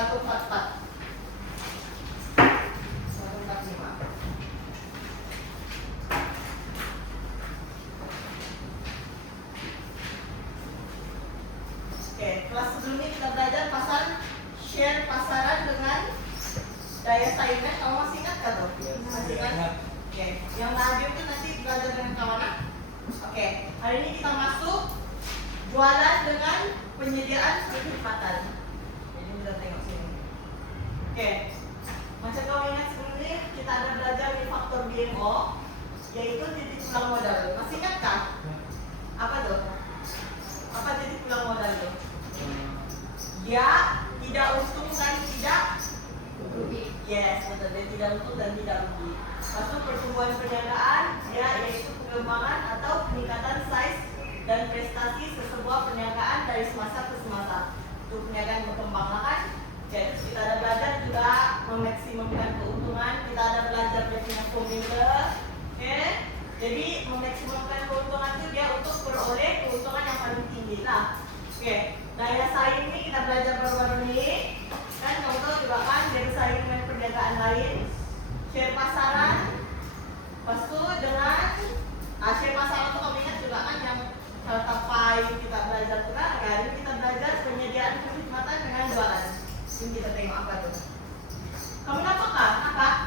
144. 145. Oke, kelas sebelumnya kita belajar pasal share pasaran dengan daya saingnya. Kamu masih ingat gak tuh? Masih ingat? Oke, yang tadi itu nanti belajar dengan kawan. Oke, hari ini kita masuk jualan dengan penyediaan kekhidmatan. Jadi kita tengok sini. Oke, macam kau ingat sebelumnya kita ada belajar di faktor BMO, yaitu titik pulang modal. Masih ingat kah? Apa tuh? Apa titik pulang modal tuh? Dia tidak untung dan tidak rugi. Yes, betul. Dia tidak untung dan tidak rugi. Masuk pertumbuhan perniagaan, dia yaitu pengembangan atau peningkatan size dan prestasi sesebuah perniagaan dari semasa ke semasa. Untuk perniagaan berkembang kan? Jadi kita ada belajar juga memaksimumkan keuntungan. Kita ada belajar dia punya formula. Oke? Jadi memaksimumkan keuntungan itu dia untuk peroleh keuntungan yang paling tinggi lah. Oke, daya saing ini kita belajar baru-baru ini. Kan kamu tahu juga kan dia bersaing dengan perniagaan lain. Share pasaran. Lepas itu dengan share pasaran itu kamu ingat juga kan yang Delta Pi kita belajar juga. Hari ini kita belajar penyediaan kekhidmatan dengan jualan. Ini kita tengok apa tuh. Kamu dapatkah? Apakah?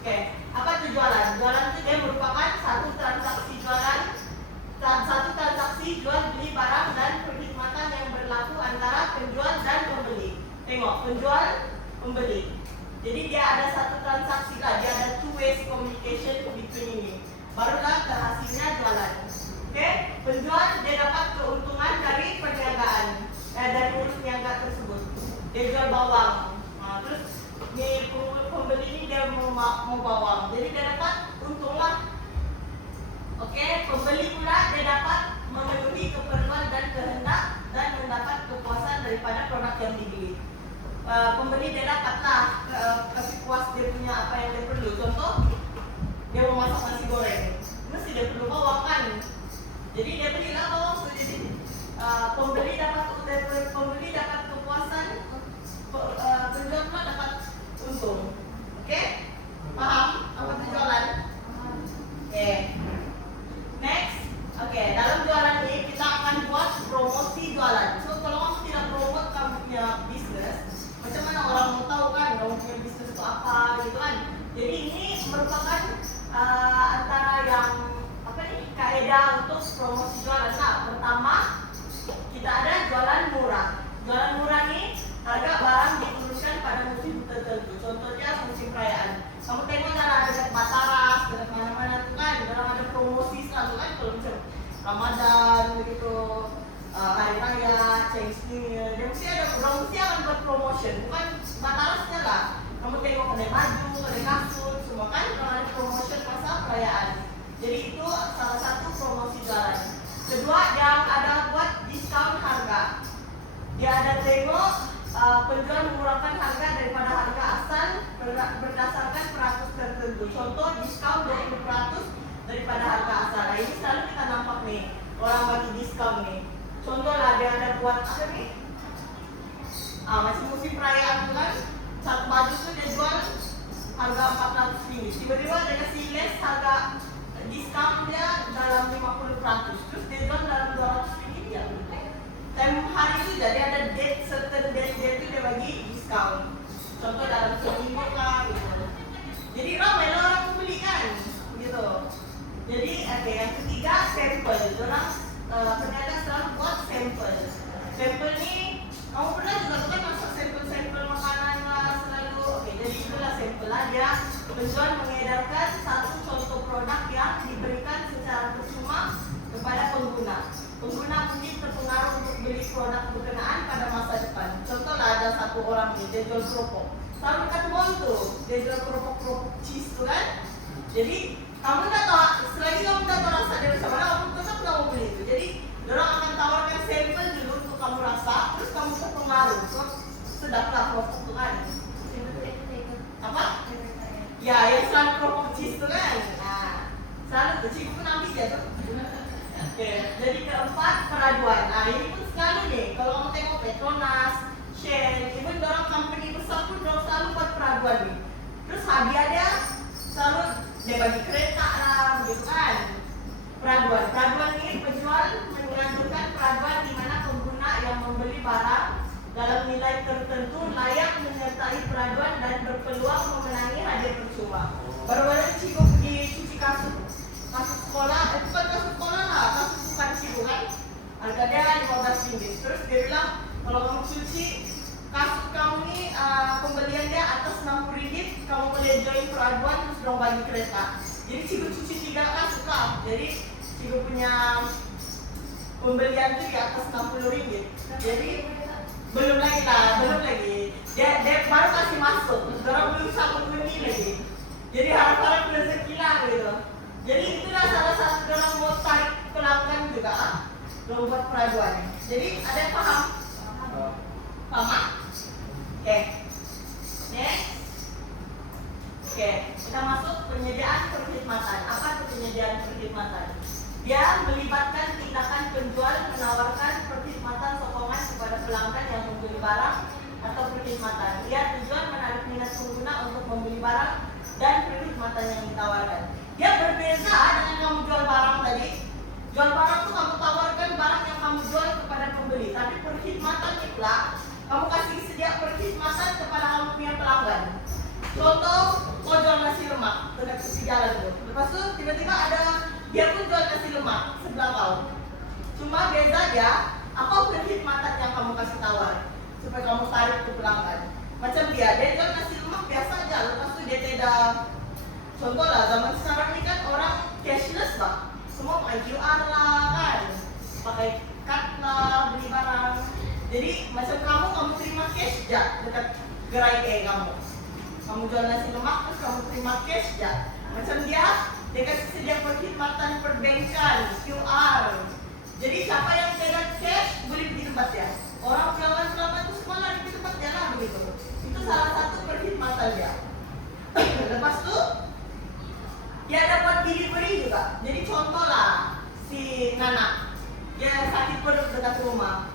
Oke, apa itu jualan? Jualan itu dia merupakan satu transaksi jual beli barang dan perkhidmatan yang berlaku antara penjual dan pembeli. Tengok, penjual, pembeli. Jadi dia ada satu transaksi lah, dia ada two ways communication between ini. Barulah terhasilnya jualan. Oke, penjual dia dapat keuntungan dari perniagaan, dari urus niaga tersebut. Dia jual bawang. Terus ni pembeli ini dia mau bawang, jadi dia dapat untung lah. Oke, pembeli pula dia dapat memenuhi keperluan dan kehendak dan mendapat kepuasan daripada produk yang dibeli. Pembeli dia dapatlah kasih puas dia punya apa yang dia perlu. Contoh, dia mau masak nasi goreng, mesti dia perlu bawang kan. Jadi dia belilah bawang tu. Jadi pembeli dapat kepuasan, penjual pula dapat untung. Oke? Paham apa itu jualan? Oke. Next. Oke, dalam jualan ini kita akan buat promosi jualan. So kalau kamu tidak promote kamu punya bisnis, macam mana orang mau tahu kan kamu punya bisnis itu apa gitu kan? Jadi ini merupakan antara yang kaidah untuk promosi jualan. Nah, pertama kita ada jualan murah. Jualan murah ini harga barang diturunkan pada musim tertentu. Contohnya musim perayaan. Kamu tengok ada dekat Mataras, dekat mana-mana tuh kan, dalam ada promosi selalu kan, kalau macam Ramadan begitu, hari raya, Chinese New Year, dia mesti akan buat promotion. Bukan Matarasnya lah. Kamu tengok ada baju, ada kasut, semua kan kalau ada promotion masa perayaan. Jadi itu salah satu promosi jualan. Kedua, yang ada buat diskon harga. Dia ada tengok penjual mengurangkan harga daripada harga asal berdasarkan peratus tertentu. Contoh diskon 20% daripada harga asal. Nah, ini selalu kita nampak nih orang bagi diskon nih. Contoh lah dia ada buat apa nih? Masih musim perayaan tu kan, satu baju tu dia jual harga 400 ringgit. Tiba-tiba dia kasih less harga diskon dia dalam 50%. Terus dia jual dalam 200 ringgit ya. Time hari itu jadi ada date, certain date itu dia bagi diskon. Contoh dalam seminggu lah gitu. Jadi ramai lah orang membeli kan, gitu. Jadi yang ketiga sampel. Orang ternyata selalu buat sampel. Sampel ni kamu pernah juga kan masak sampel makanan lah selalu. Jadi itulah sampel lah dia. Penjual mengedarkan satu contoh produk yang diberikan secara bersama kepada pengguna. Pengguna mungkin terpengaruh untuk beli produk berkenaan pada masa depan. Contohlah ada satu orang ni, dia jual keropok. Selalu dekat mall tu, dia jual keropok cheese tu kan. Jadi kamu dah tahu, selagi kamu dah tahu rasa dia macam mana, kamu tetap nak mau beli tu. Jadi orang akan tawarkan sampel dulu untuk kamu rasa, terus kamu terpengaruh. So sedaplah keropok tu kan. Apa? Ya, yang selalu keropok cheese tu kan. Selalu tu, cikgu pun ambil je tu. Okay. Jadi keempat, peraduan. Ini pun selalu nih, kalau kamu tengok Petronas, Shell, even orang company besar pun dorang selalu buat peraduan nih. Terus hadiah dia selalu dia bagi kereta lah, begitu kan? Peraduan ini penjual menganjurkan peraduan di mana pengguna yang membeli barang dalam nilai tertentu layak menyertai peraduan dan berpeluang memenangi hadiah percuma. Baru-baru Cigo pergi cuci kasut sekolah, bukan kasut sekolah lah, kasut bukan Cigo kan? Harga dia 15 ringgit. Terus dia bilang kalau kamu cuci kasut kamu nih pembelian dia atas 60 ringgit, kamu boleh join peraduan terus dong bagi kereta. Jadi Cigo cuci 3 kasut lah. Jadi Cigo punya pembelian tuh di atas 60 ringgit. Jadi belum lagi. Dia baru kasih masuk. Orang belum sanggup beli lagi. Jadi harap-harap rezeki lah gitu. Jadi itulah salah satu orang mau tarik pelanggan juga buat peraduan. Jadi ada yang paham? Paham? Oke. Next. Oke, kita masuk penyediaan perkhidmatan. Apa itu penyediaan perkhidmatan? Dia melibatkan tindakan penjual menawarkan perkhidmatan sokongan kepada pelanggan yang membeli barang atau perkhidmatan. Dia tujuan menarik minat pengguna untuk membeli barang dan perkhidmatan yang ditawarkan. Dia berbeza dengan kamu jual barang tadi. Jual barang itu kamu tawarkan barang yang kamu jual kepada pembeli. Tapi perkhidmatan itulah kamu kasih sedia perkhidmatan kepada kamu punya pelanggan. Contoh, kau jual nasi lemak dekat tepi jalan itu. Lepas itu tiba-tiba ada dia pun jual nasi lemak sebelah kau. Cuma beza dia, apa perkhidmatan yang kamu kasih tawar supaya kamu tarik ke pelanggan. Macam dia jual nasi lemak biasa aja. Lepas itu dia tidak. Contoh lah, zaman sekarang ini kan orang cashless lah. Semua pakai QR lah kan, pakai card lah beli barang. Jadi macam kamu terima cash ya dekat gerai kamu. Kamu jual nasi lemak terus kamu terima cash ya. Macam dia kasih sedia perkhidmatan perbankan, QR. Jadi siapa yang pegang cash boleh di tempat dia. Orang pelanggan itu semua lari di tempat dia lah begitu. Itu salah satu perkhidmatan dia. Lepas itu dia dapat delivery juga. Jadi contoh lah si Nana, dia sakit perut dekat rumah.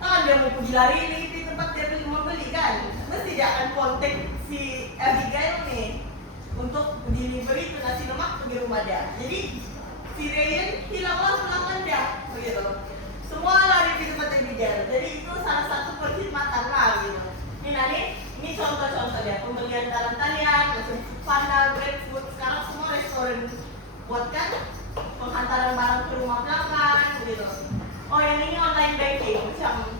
Kan dia mau pergi lari di tempat dia membeli kan. Mesti dia akan kontak si Abigail nih untuk delivery ke nasi lemak ke rumah dia. Jadi si Ryan hilanglah pelanggan dia begitu. Semua lari di tempat Abigail. Jadi itu salah satu perkhidmatan lah gitu. Ini contoh-contoh dia, pembelian dalam talian, macam Panda, GrabFood, sekarang semua restoran buatkan penghantaran barang ke rumah pelanggan gitu. Oh yang ini online banking macam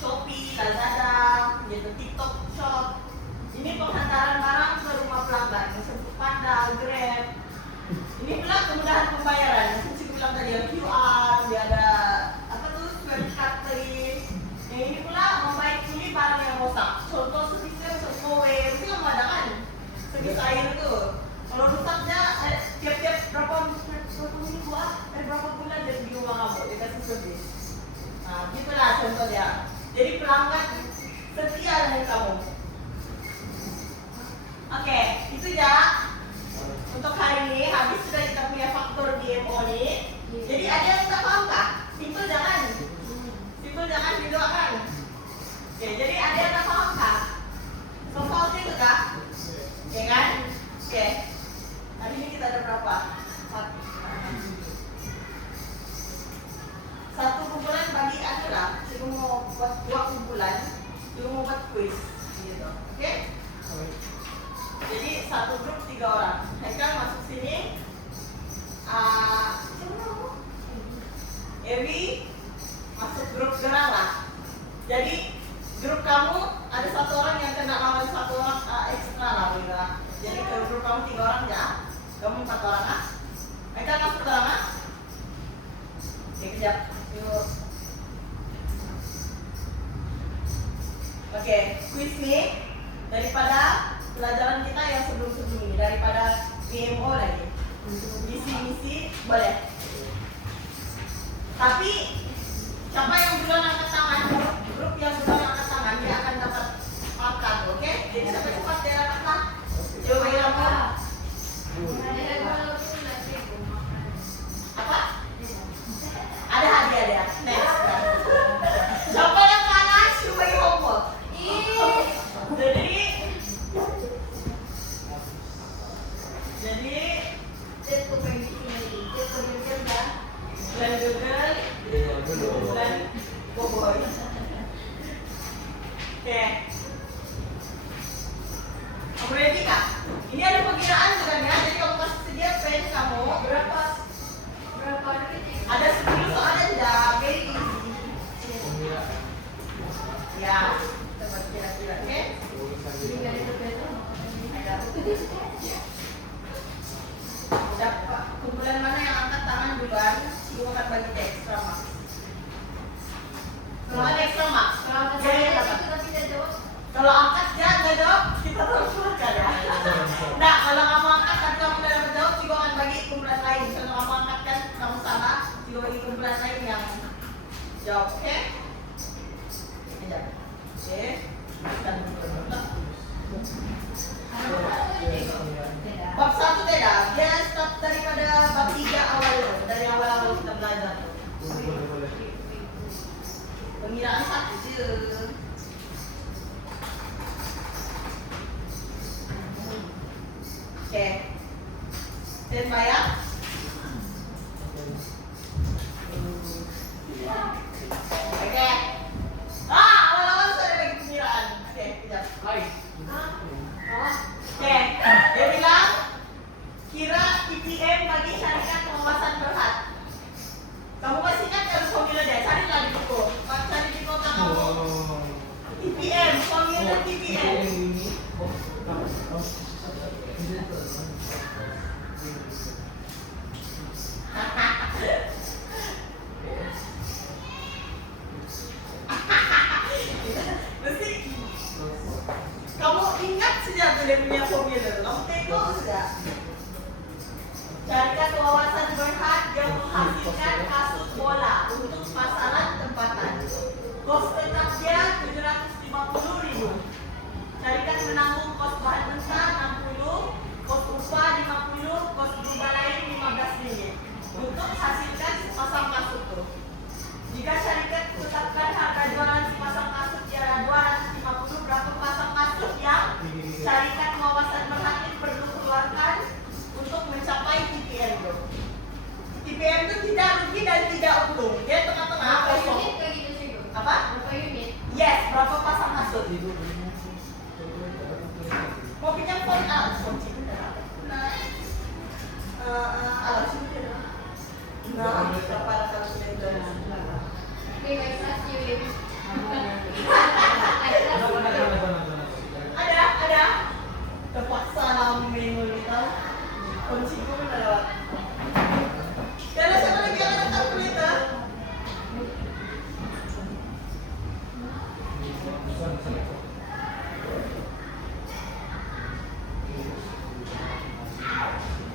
Shopee, Lazada, gitu, TikTok Shop. Ini penghantaran barang ke rumah pelanggan, macam Panda, Grab. Ini pula kemudahan pembayaran, macam saya bilang tadi ada QR, dia ada apa tuh credit card tadi. Yang ini pula membaiki barang yang rusak. Contoh setisnya kowe, itu yang ada kan? Setis air itu. Kalau rusaknya tiap-tiap berapa minggu berapa bulan dari di rumah kamu dikasih servis. Nah, gitulah contohnya. Jadi pelanggan setia dengan kamu. Oke, itu ya. Untuk hari ini habis sudah kita punya faktor DMO nih. Jadi ada yang tak paham kah? Simpel jangan didoakan. Oke, jadi ada yang tak paham kah? Soal itu kah? Oke kan? Oke. Hari ini kita ada berapa? Satu kumpulan bagi anu lah. Kita mau buat 2 kumpulan. Kita mau buat quiz gitu. Oke? Jadi satu grup 3 orang. Haikal masuk sini. Siapa nama? Ewi masuk grup gerang lah. Jadi grup kamu ada 1 orang yang kena lawan 1 orang ekstra lah gitu. Jadi ke grup kamu 3 orang ya. Kamu 4 orang ah. Haikal masuk gerang ah. Oke, kejap. Yuk. Oke, quiz nih daripada pelajaran kita yang sebelum-sebelum ini, daripada DMO lagi. Misi-misi boleh. Tapi siapa yang duluan angkat tangan, grup yang duluan angkat tangan dia akan dapat markah, oke? Jadi sampai cepat dia dapatlah. Coba yang apa? Ada hadiah dia. Next. Siapa yang kalah? Coba yang bulan Google, bulan Boboy. Oke. Kamu ready kak? Ini ada pengiraan bukan ya? Jadi kamu kasih sedia pen kamu. Berapa ada 10 soal aja, very easy. Ya, coba kira-kira, oke? Udah, kumpulan mana yang angkat tangan duluan? Ibu akan bagi ekstra mak. Kalau ada ekstra mak, kalau angkat jangan jawab, kita terus makan ya. Nah, kalau kamu angkat dan kamu tidak menjawab, Ibu akan bagi kumpulan lain. Kalau kamu angkat kan kamu salah, Ibu bagi kumpulan lain yang jawab, oke? Aja, oke? Dan bab 1 tidak, dia start daripada bab 3 awal loh, dari awal kita belajar. Pengiraan 1 je. Oke, standby ya. Oke. Awal-awal sudah ada bagi pengiraan. Oke, kejap. Oke, dia bilang kira IPM bagi syarikat pengawasan berhad. Kamu masih ingat kalau formula dia? Carilah di buku. Cari di kota kamu. IPM, formula IPM. Mesti kamu ingat saja tuh dia punya formula. Kamu tengok saja. Syarikat wawasan berhad yang menghasilkan kasus bola untuk pasaran tempatan. Kos tetap dia 750.000. Syarikat menanggung kos bahan mentah 60, kos upah 50, kos berubah lain 15 ringgit untuk hasilkan sepasang kasut tuh. Jika syarikat tetapkan harga jualan sepasang kasut ialah 250, berapa pasang kasut yang syarikat wawasan berhad perlu keluarkan untuk mencapai TPM bro. TPM itu tidak rugi dan tidak untung. Dia tengah-tengah kosong. Apa? Berapa unit? Yes, berapa pasang kasut? Mau pinjam phone? Kunci bener. Alat sini. Nah, berapa kalkulator? Ada. Terpaksa namun minggu tahu. Kunci gue mana lewat? Ada siapa lagi yang ada kalkulator?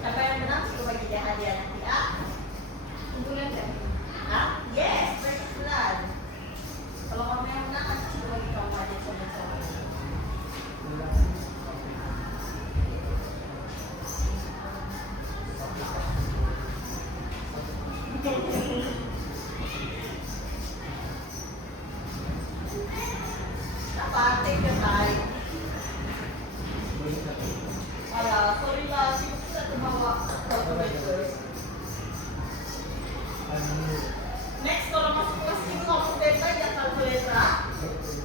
Siapa yang menang? Coba bagi dia hadiah nanti ya. Kumpulan kan? Yes, berkumpulan. Kalau kamu yang menang, nanti coba bagi kamu aja sama-sama. Apa take your time? Sorry lah, sibuk kita terbawa calculator. Next, kalau masuk kelas itu kamu standby ya kalkulator.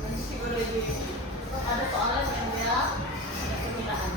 Nanti sih gue lagi ada soalan yang dia ada pengiraan.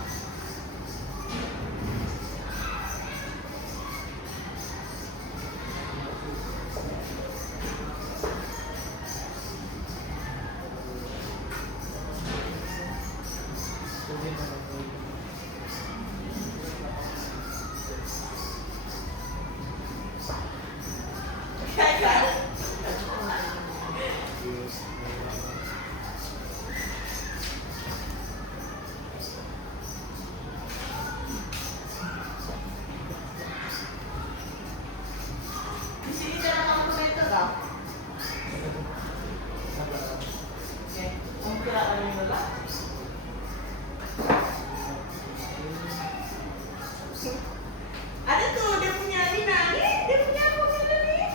Di sini cara kalkulator kah? Oke, kamu kira ada yang belah? Ada tuh dia punya Lina, nih dia punya formula nih.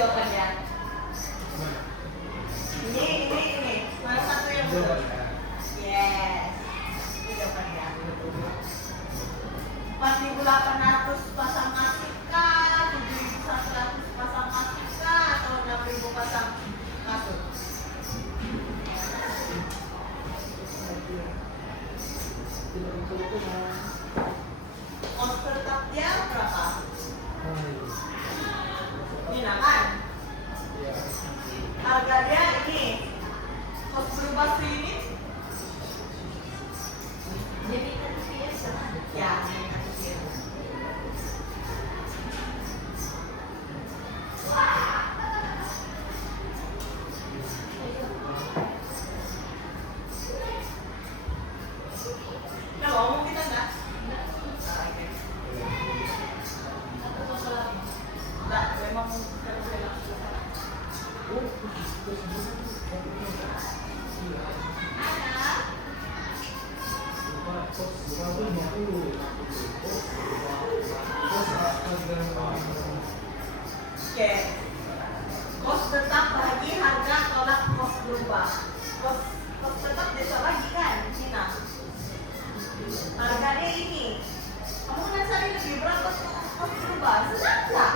jawabannya. Ini. Mana satu yang betul? Yes. Ini jawabannya. 4.800 pasang masuk kah? 7.100 pasang masuk kah? Atau 6.000 pasang masuk? Kos tetapnya berapa? Ini kan? Harganya ini. Kos berubah ini? Ya. Nah, ngomong kita enggak? Enggak, memang Oke. Kos tetap bagi harga tolak kos berubah. Kos tetap bisa lagi kan, Cina. Harganya ini. Kamu kan cari lebih berat kos berubah. Senang nggak?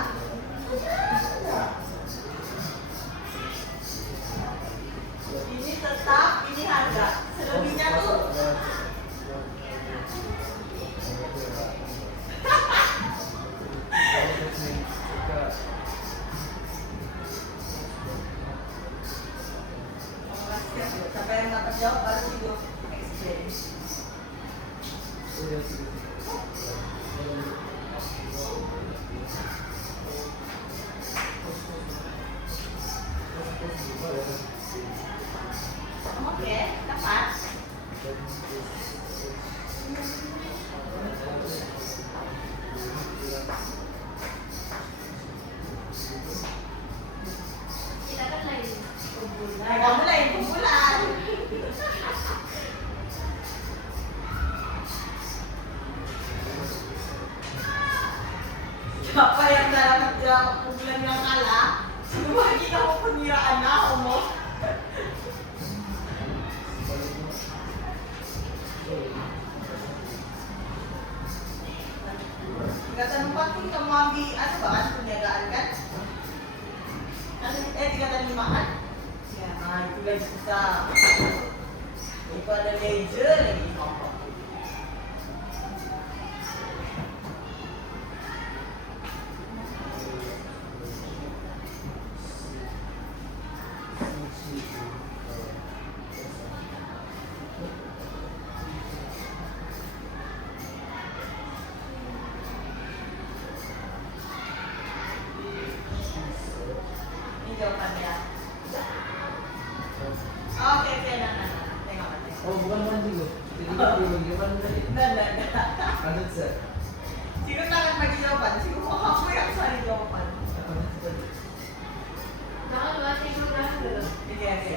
Ini tetap, ini harga. Selebihnya tuh. Sampai yang nggak terjawab baru hidup explain. Oke, tepat. Kita kan lain kumpulan. Kamu lain kumpulan. Siapa yang dalam kumpulan yang kalah? Semua kita mau peniraan na umum. Tingkatan 4 pun kamu ambil ada bahan perniagaan kan? Tingkatan 5 kan? Ya, nah itu lagi susah. Itu ada ledger lagi. Jawabannya. Oke, nah. Tengok. Oh, bukan mancing loh. Jadi bagaimana tadi? Enggak. Lanjut sir. Cikgu tangan bagi jawaban. Cikgu mau kamu yang cari jawaban. Jangan baca program dulu. Oke.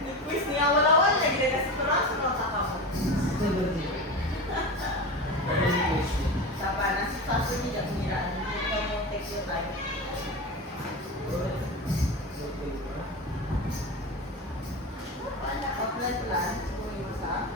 Dan kuis nih awal-awal lagi dia kasih keras sama otak kamu. Siapa nasib satunya jangan mengira. Kamu take your time. Pelan-pelan, sepuluh masa.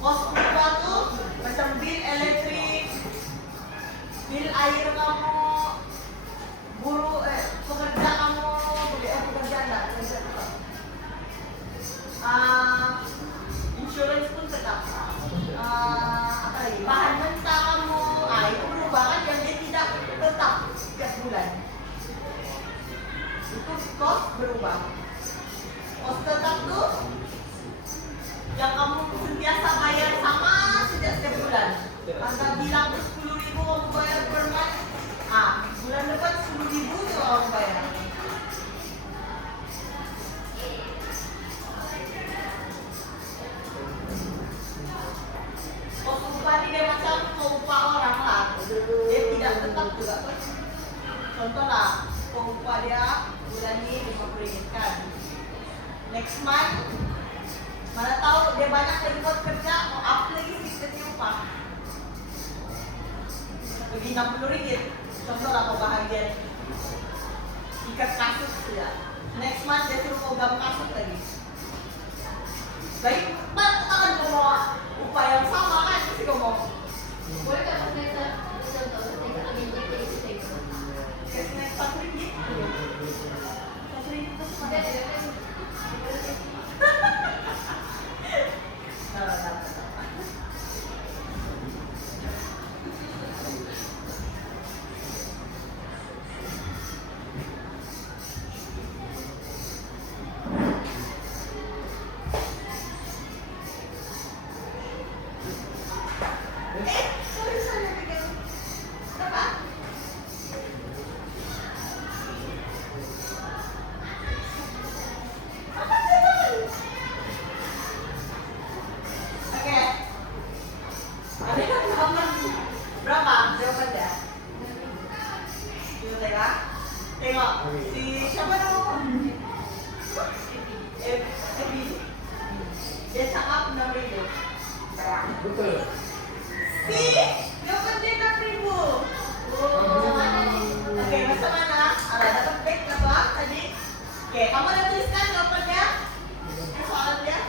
Kos UPA tuh macam bil elektrik, bil air kamu, pekerja kamu, pekerja enggak, pekerja tetap. Insurance pun tetap. Apa lagi? Bahan mentah kamu, itu berubah kan yang dia tidak tetap setiap bulan. Itu kos berubah. Kos tetap tuh yang kamu sentiasa bayar sama setiap bulan. Anda bilang tuh 10.000 kamu bayar per month. Bulan depan 10.000 juga kamu bayar. Kos upah ini dia macam upah orang lah. Dia tidak tetap juga kan. Contoh lah, upah dia bulan ini 50 kan. Next month, mana tahu dia banyak lagi buat kerja, mau up lagi sedikit upah. Jadi 60 ringgit. Contoh lah pembahagian ikat kasut ya. Next month dia suruh program kasut lagi. Baik, tangan kamu upah yang sama kan sih kamu. Boleh tak pakai contoh saya ambil jadi Kasih 4 ringgit. 4 ringgit itu sama. Berapa jawabannya? Tengok si siapa nama? Ebi. Dia cakap 6.000. Betul. Si jawaban dia 6.000. Oke, masa mana? Dapat back apa tadi? Oke, kamu udah tuliskan jawabannya? Soalan dia?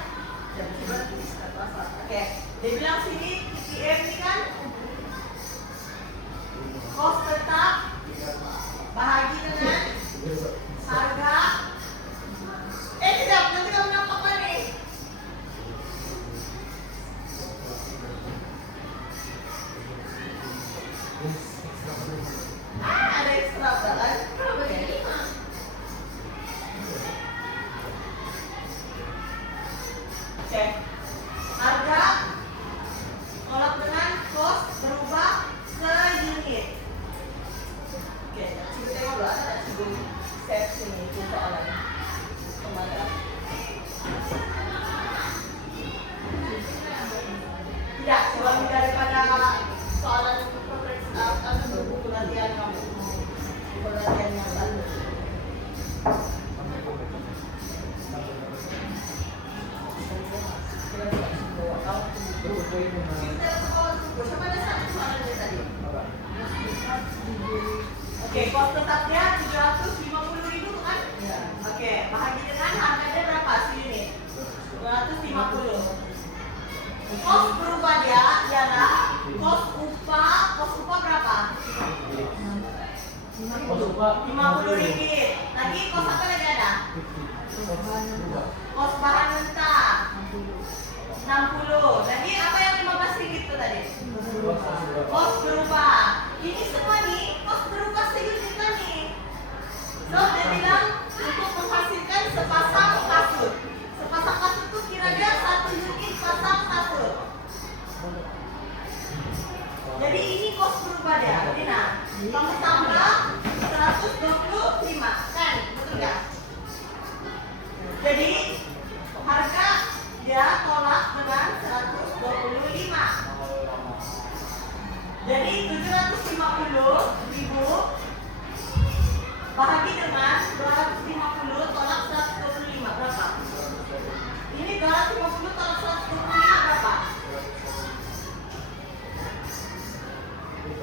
Ya, coba tuliskan pasal. Oke, dia bilang sini PPM ini kan kos tetap bahagi dengan harga. Tidak, nanti kamu nampak lagi. Ada ekstra kan? Oke. Harga tolak dengan kos berubah seunit. Oke, coba tengok dulu ada sebelum step sini itu soalan kemana? Tidak, coba daripada soalan buku latihan kamu, buku latihan yang lalu. Oke, kos tetapnya 750.000 kan? Iya. Oke, bahagi dengan harganya berapa sini? 250. Kos berubah dia ialah kos upah berapa? 50 ringgit. Lagi kos apa lagi ada? Kos bahan mentah 60. Lagi apa yang 15 ringgit itu tadi? Kos berubah. Ini semua nih kos berubah seunit nih. So dia bilang untuk menghasilkan sepasang kasut. Sepasang kasut itu kira-kira 1 unit pasang kasut. Jadi ini kos berubah dia. Dina, kamu tambah 125 kan? Betul nggak? Jadi harga dia tolak dengan 125. Jadi 750.000 bahagi dengan 250 tolak 125 berapa? Ini 250 tolak 125 berapa?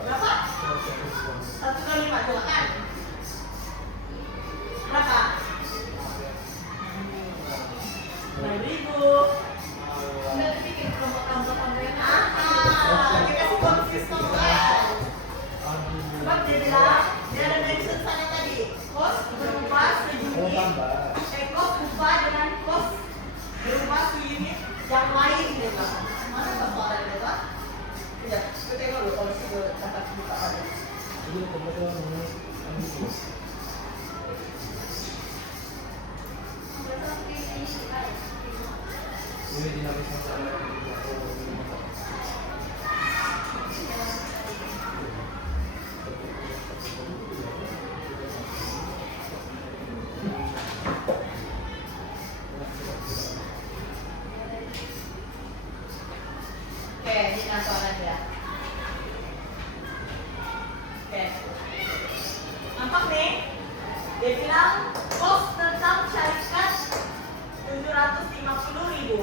Berapa? 125 coba kan? Berapa? dengan soalan dia. Oke. Nampak nih? Dia bilang kos tetap syarikat 750.000.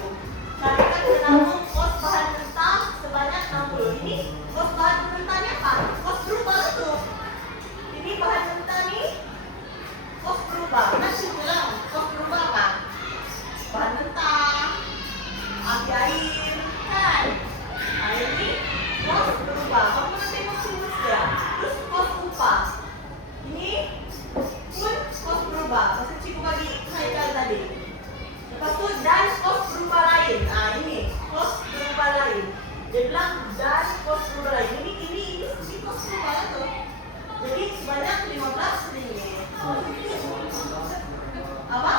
Syarikat menanggung kos bahan mentah sebanyak 60. Ini kos bahan mentahnya apa? Kos berubah itu. Ini bahan mentah nih. Kos berubah. Nanti bilang kos berubah apa? Bahan mentah, api air, kan? Nah ini kos berubah. Kamu nanti maksimal ya. Terus kos upah. Ini pun kos berubah. Maksud cikgu bagi Haikal tadi. Lepas itu dan kos berubah lain. Nah ini kos berubah lain. Dia bilang dan kos berubah lain. Ini kos berubah lah tuh. Jadi sebanyak 15 ringgit. Apa?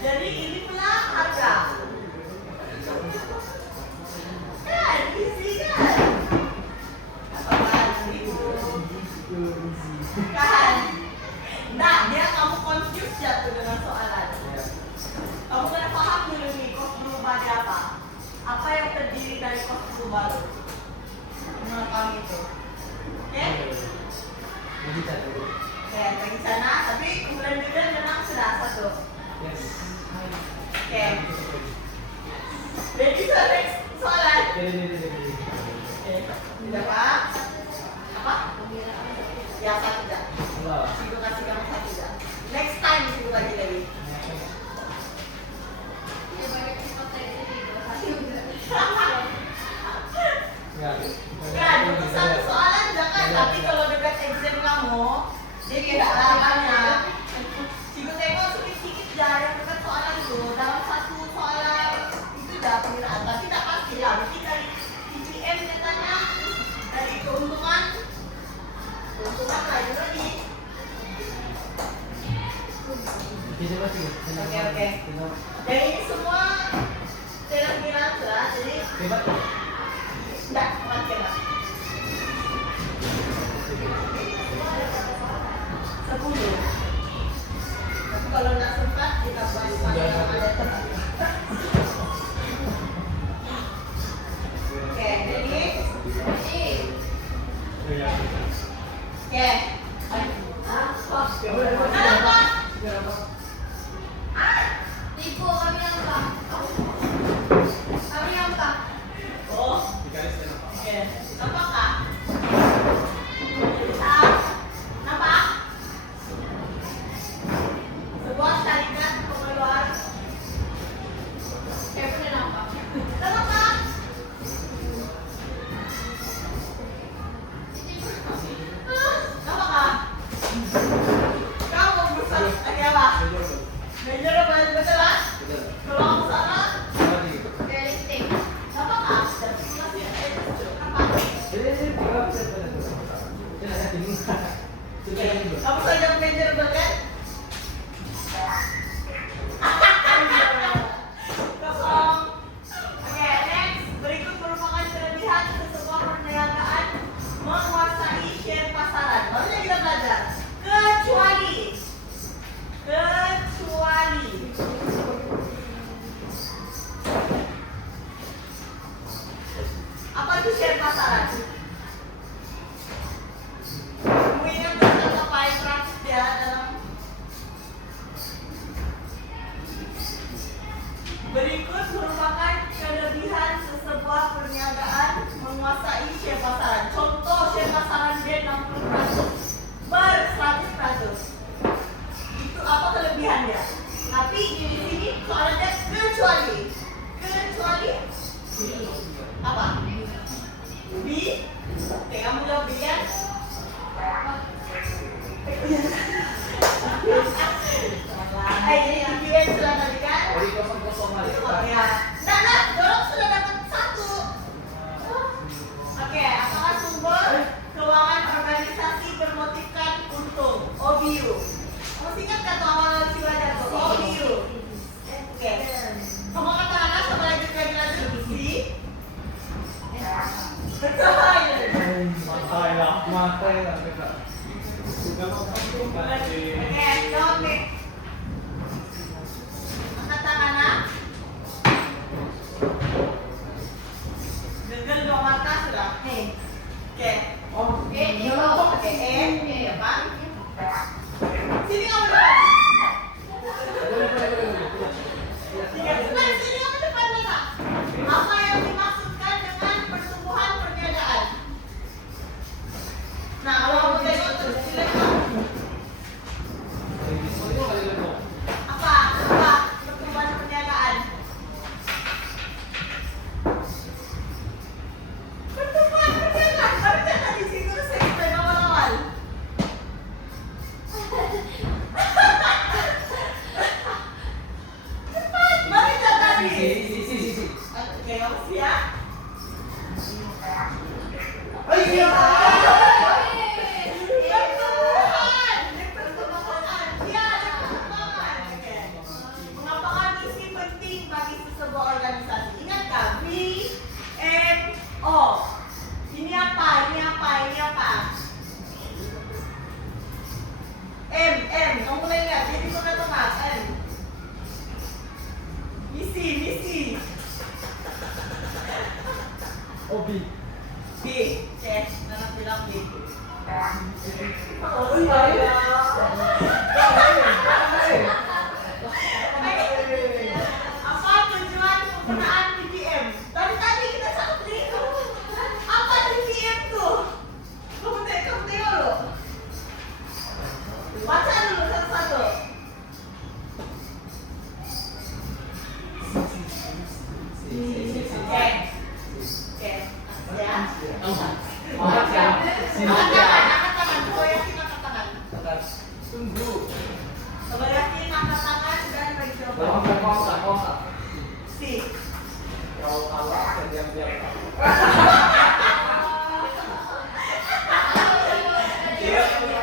Jadi ini pula harga. Kan, easy kan? Apaan itu? Kan? Nah, dia kamu confused ya tuh dengan soalan. Kamu kena paham dulu nih kos berubahnya apa? Apa yang terdiri dari kos berubah? Menurut kamu itu? Oke? Oke, dari sana. Tapi kemudian juga menang sudah satu. Yes. Oke. Jadi soalan. Oke. Tidak Pak? Apa? Ya satu tidak. Cikgu kasih kamu satu tidak. Next time cikgu bagi lagi. Ya banyak cepat dari sini. Ya, untuk satu soalan jangan. Tapi kalau dekat exam kamu, dia tidak banyak. Cikgu tengok sedikit dah yang dekat soalan itu. Dalam satu soalan itu dah perkiraan. Tapi tak pasti lah. Mungkin dari TPM katanya dari keuntungan lain lagi. Oke. Dan ini semua perkiraan sudah. Jadi tidak macam lah. 10. Tapi kalau nak sempat kita buat Oke, jadi oke. Kenapa? Tipu kami apa? Kami apa? Oh, oke. Apakah? Nampak? Sebuah syarikat pengeluar. Kayak punya nampak. Nampak? Nampak? Kamu berusaha lagi apa? Belajar apa? Betul lah? Kalau kamu salah, Realistik. nampak? Masih ada itu. Nampak? Kamu saja belajar kan? Kosong. Oke, next. Berikut merupakan kelebihan sesebuah perniagaan menguasai share pasaran. Barunya kita belajar. Kecuali. Apa itu share pasaran? Kamu ingat tentang apa yang praktis dia dalam berikut merupakan kelebihan sesebuah perniagaan menguasai share pasaran. Contoh share pasaran dia 60% ber 100%. Itu apa kelebihannya? Tapi di sini soalnya kecuali apa? B. Oke, kamu jawab B ya? Ini TPM sudah tadi kan? Oh ya. Nah, dorong sudah dapat satu. Oke, apakah sumber keuangan organisasi bermotifkan untung? OBU. Kamu ingat kata awal si belajar tuh? OBU. Oke. Kamu katakan sama lanjut. C. Betul. Oke, jawab nih. Angkat tangan. yang dimaksudkan dengan pertumbuhan perniagaan? Nah, kalau kamu tengok terus silakan. Apa pertumbuhan perniagaan? Pertumbuhan perniagaan, baru jangan di situ saya awal-awal. Cepat, baru jangan tadi. Oke, kamu siap? Oh iya. Pertumbuhan. Iya, ada pertumbuhan. Oke. Mengapakah misi penting bagi sebuah organisasi? Ingatkah? VMO. Ini apa? Ini apa? Ini apa? M. Kamu mulai lihat. Jadi tengah-tengah. M. Misi. Oh, B. B. Oke, Nana bilang B. Oh iya. Apa tujuan penggunaan BBM? Dari tadi kita satu itu. Apa BBM tuh? Kamu tengok dulu. Baca dulu satu-satu. Oke. Ya. Angkat tangan. Coba yakin angkat tangan. Tunggu. Coba yakin angkat tangan dan bagi jawaban. Pausa. Si. Kalau kalah diam-diam.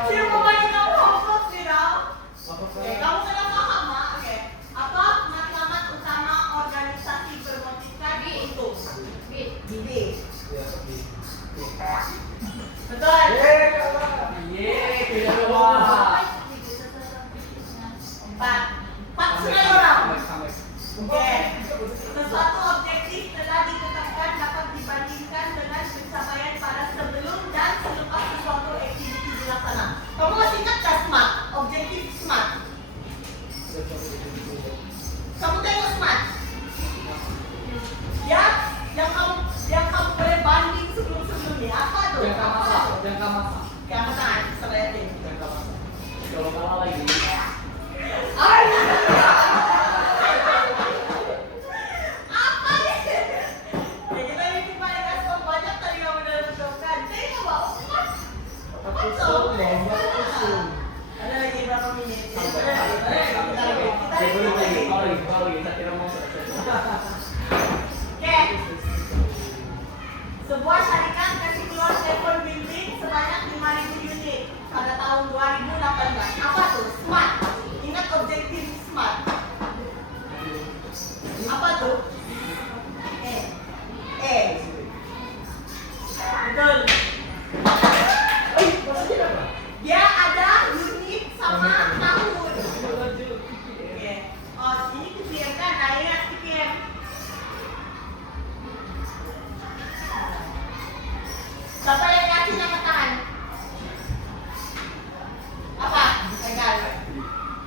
Dia mau main kamu homework, you know? Oke, kamu sudah paham, Ma? Oke. Apa matlamat utama organisasi bermotifkan untuk? B. Ya, B. Betul. Kita lupa. 4 sudah orang. Oke. Sesuatu objektif telah ditetapkan dapat dibandingkan dengan pencapaian pada sebelum dan selepas sesuatu aktiviti dilaksanakan. Kamu masih ingat tak SMART? Objektif SMART. Kamu tengok SMART. Ya, yang kamu boleh banding sebelum-sebelumnya. Apa tuh? Jangka masa. Yang mana? Coba lihatin. Jangka masa. Kalau kalah lagi. Apa ini? Ya kita bikin banyak respon banyak tadi kamu udah lakukan. Tengok Mbak Usman. Ada lagi berapa menit? Oke. Sebuah syarikat kasih keluar telepon bimbing sebanyak 5.000 unit pada tahun 2018. Apa tuh? SMART. Ingat objektif SMART. Apa tuh? E. Betul. Dia ada unit sama tahun. Oke. Oh, ini TPM kan? Nah, ingat TPM. Siapa yang yakin angkat tangan? Apa? Pegang.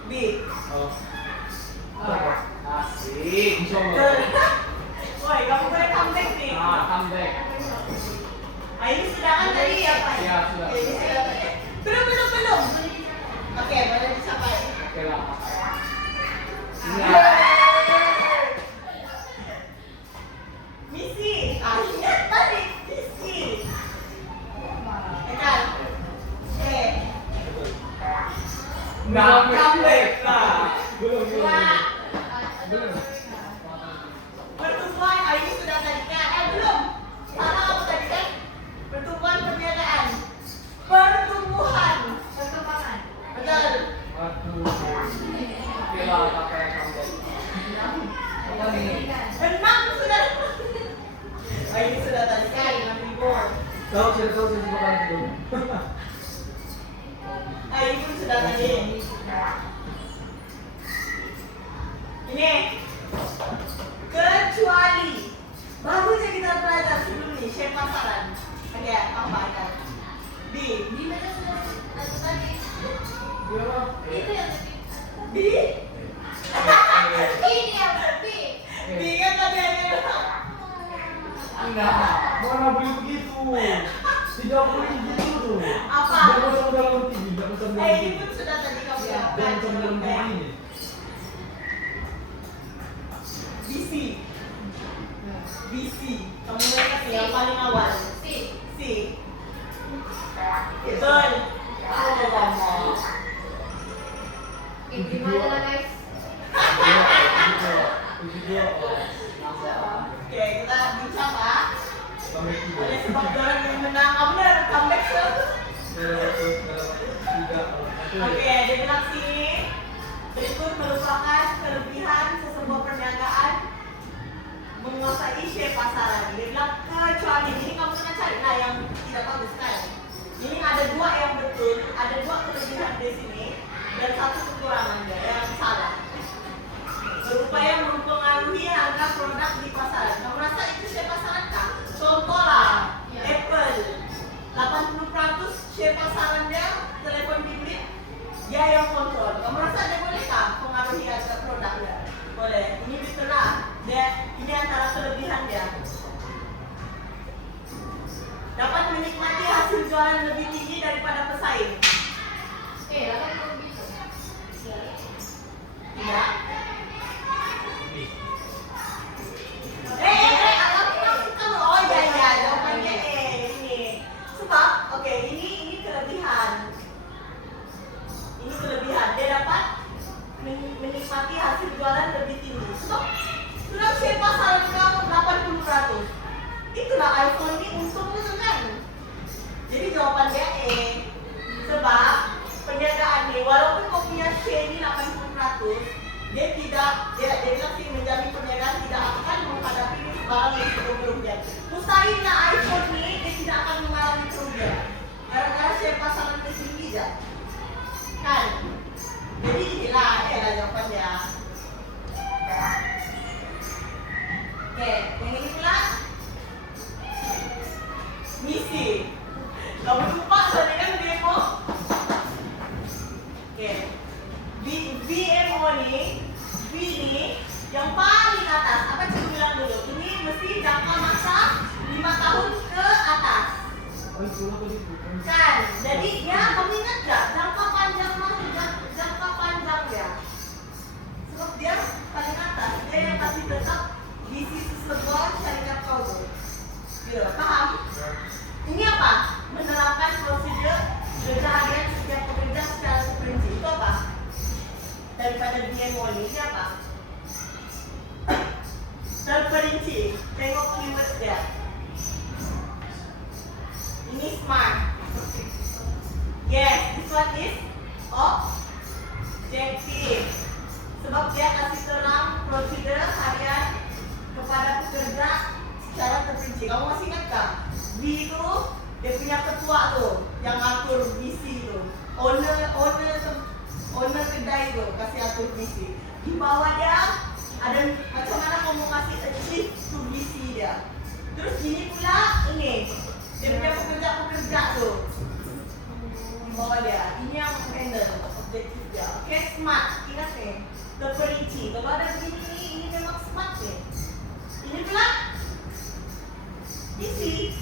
B. Asik. Woi, kamu boleh comeback nih. Comeback. Ah, ini sudah kan tadi ya, Pak? Siap, sudah. Oke, ini sudah tadi. Belum. Oke, boleh dicapai. Oke lah. Misi. Ah, ingat tadi misi. Pegang. Nggak comeback lah. Dua. Pertumbuhan, ini sudah tadi kan? Belum. Salah kamu tadi kan? Pertumbuhan perniagaan. Pertumbuhan. Betul. Aduh. Oke lah, pakai comeback. Apa nih? 6 sudah. Ini sudah tadi kan? 6.000. Tahu sih bukan itu. Ini pun sudah tadi. Ini. Kecuali. Bagusnya kita belajar sebelum ini. Share pasaran. Oke, apa ada? B. B? B kan tadi ada. Enggak, mana boleh begitu. Tidak boleh begitu tuh. Apa? Jangan kosong dalam TV, jangan kosong dalam Ini TV. pun sudah tadi kamu Ya, jawabkan. Jangan kosong dalam TV ini. BC. BC. Kamu ingat yang paling awal. Si. C. Betul. Oh, mama. Gimana lah guys? Oke, kita bincang Pak. Kami tiga. Oleh sebab orang yang menang, kamu udah comeback sih. Oke, dia bilang sini. Berikut merupakan kelebihan sesebuah perniagaan menguasai share pasaran. Dia bilang kecuali ini kamu kena cari lah yang tidak bagus kan. Ini ada dua yang betul, ada dua kelebihan di sini dan satu kekurangan dia yang salah. Berupaya mempengaruhi harga produk di pasaran. Kamu rasa itu share pasaran kah? Contoh lah, Ya. Apple 80% share pasarannya telepon bimbit, dia yang kontrol. Kamu rasa dia boleh kah pengaruhi harga produknya? Boleh. Ini betul lah. Ini antara kelebihan dia. Dapat menikmati hasil jualan lebih tinggi daripada pesaing. Dapat kalau bisa. Tidak. Kamu oh ya jawabannya ini. Sebab oke ini kelebihan. Ini kelebihan dia dapat menikmati hasil jualan lebih tinggi. Sebab sudah share pasaran kamu 80%. Itulah iPhone ini untungnya kan. Jadi jawaban dia sebab perniagaan ini walaupun kau punya share ini 80%, dia bilang sih menjamin perniagaan tidak akan menghadapi barang yang kerugian. Mustahilnya iPhone ini dia tidak akan mengalami kerugian. Gara-gara share pasaran ke tinggi aja. Kan? Jadi inilah jawabannya. Oke, yang ini pula misi. Kamu lupa tadi kan demo. Oke. VMO nih, V ini yang paling atas. Apa cikgu bilang dulu? Ini mesti jangka masa 5 tahun ke atas. Kan? Jadi dia kamu ingat gak? Jangka panjang jangka panjang ya. Sebab dia paling atas. Dia yang kasih tetap di sisi sebuah syarikat kau tuh. Gitu, paham? Ini apa? Menerapkan prosedur kerja harian setiap pekerja secara terperinci. Itu apa? Daripada DMO ini apa? Terperinci. Tengok keyword dia. Ini smart. Yes, this one is objective. Sebab dia kasih terang prosedur harian kepada pekerja secara terperinci. Kamu masih ingat tak? B itu dia punya ketua tuh yang atur visi itu. Owner kedai itu kasih atur visi. Di bawah dia ada macam mana kamu kasih achieve to visi dia. Terus ini pula ini dia punya pekerja tuh. Di bawah dia ini yang handle objektif dia. Oke, smart. Ingat nih. Terperinci. Kalau ada begini ini memang smart nih. Ini pula isi.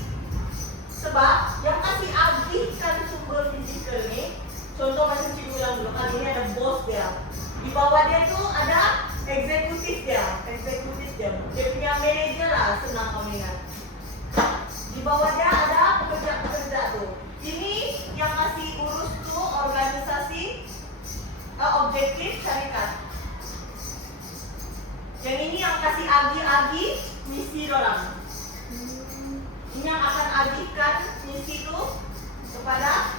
Sebab yang kasih alihkan sumber fisikal nih, contoh macam cikgu bilang dulu, kali ini ada bos dia. Di bawah dia tuh ada eksekutif dia. Dia punya manajer lah, senang kamu ingat. Di bawah dia ada pekerja tuh. Ini yang kasih urus tuh organisasi objektif syarikat. Yang ini yang kasih agi misi orang. Ini yang akan agihkan misi itu kepada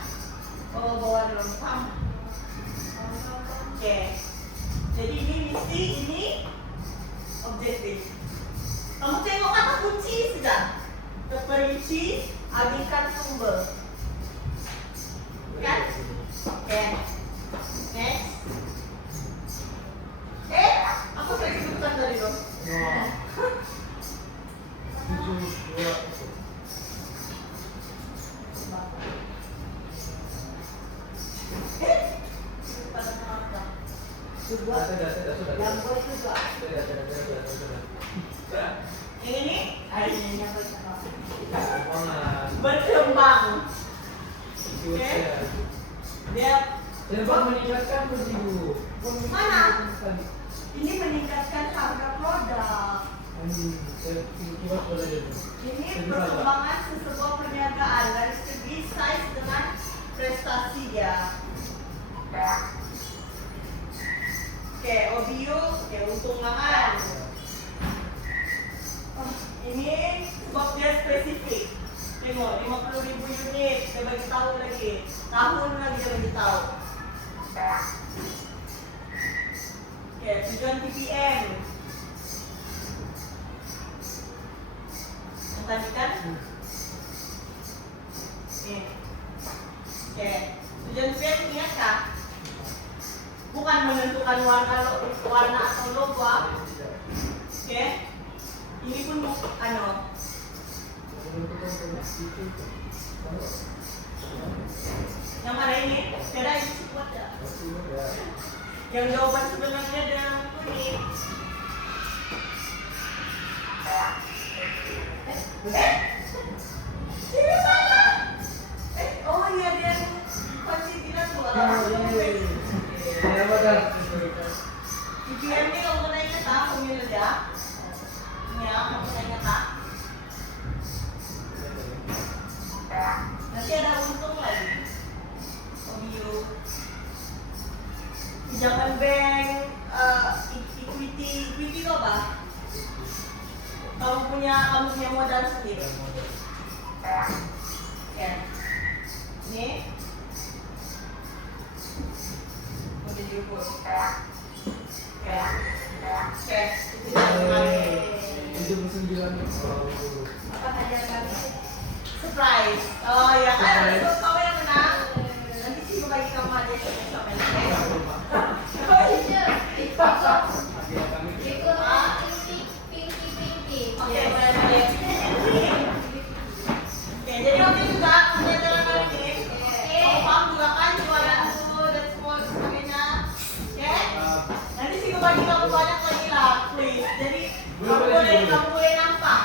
bawah dalam paham. Oke. Jadi ini misi, ini objektif. Kamu tengok kata kunci sudah. Terperinci, agihkan sumber. Kan? Oke. Next. Aku sudah sebutkan tadi dong. Sudah. Yang ini Ay, Lapangan. berkembang. Oke. Dia Dapat meningkatkan posisi. mana? Ini meningkatkan harga produk. Kibat pada dia. Ini perkembangan sebuah perniagaan dari segi size dengan prestasi dia. Oke, OBU, oke, untung makan. Oh, ini sebab dia spesifik. Tengok, 50.000 unit. Dia bagi tahu lagi. Tahun lagi dia bagi tahu. Oke, tujuan TPM. Yang tadi kan? Nih. Oke, tujuan TPM ingat kah? Bukan menentukan warna atau logo. Oke. Ini pun yang mana ini? Beda ini cukup ya. Yang jawaban sebenarnya dengan kuning. Serius apa? Oh iya dia kunci bilang tuh. Ya benar. TPM ini kamu pernah ingat tak? Pemilu ya? Ini ya, kamu pernah ingat tak? Nanti ada untung lagi. OBU. Pinjaman bank, equity itu apa? Kamu punya modal sendiri. Ya. Ini. Udah diukur. Oke. Oke. Itu kami. 79. Apa hadiah kami? Surprise. Oh ya kan, untuk kamu yang menang. Nanti sih gue bagi kamu hadiah spesial. Oke, baik. Oke, jadi waktu itu juga pembelajaran kali ini. Kamu paham juga kan jualan dulu dan semua sebagainya. Oke? Nanti sih gue bagi kamu banyak lagi lah, please. Jadi kamu boleh nampak.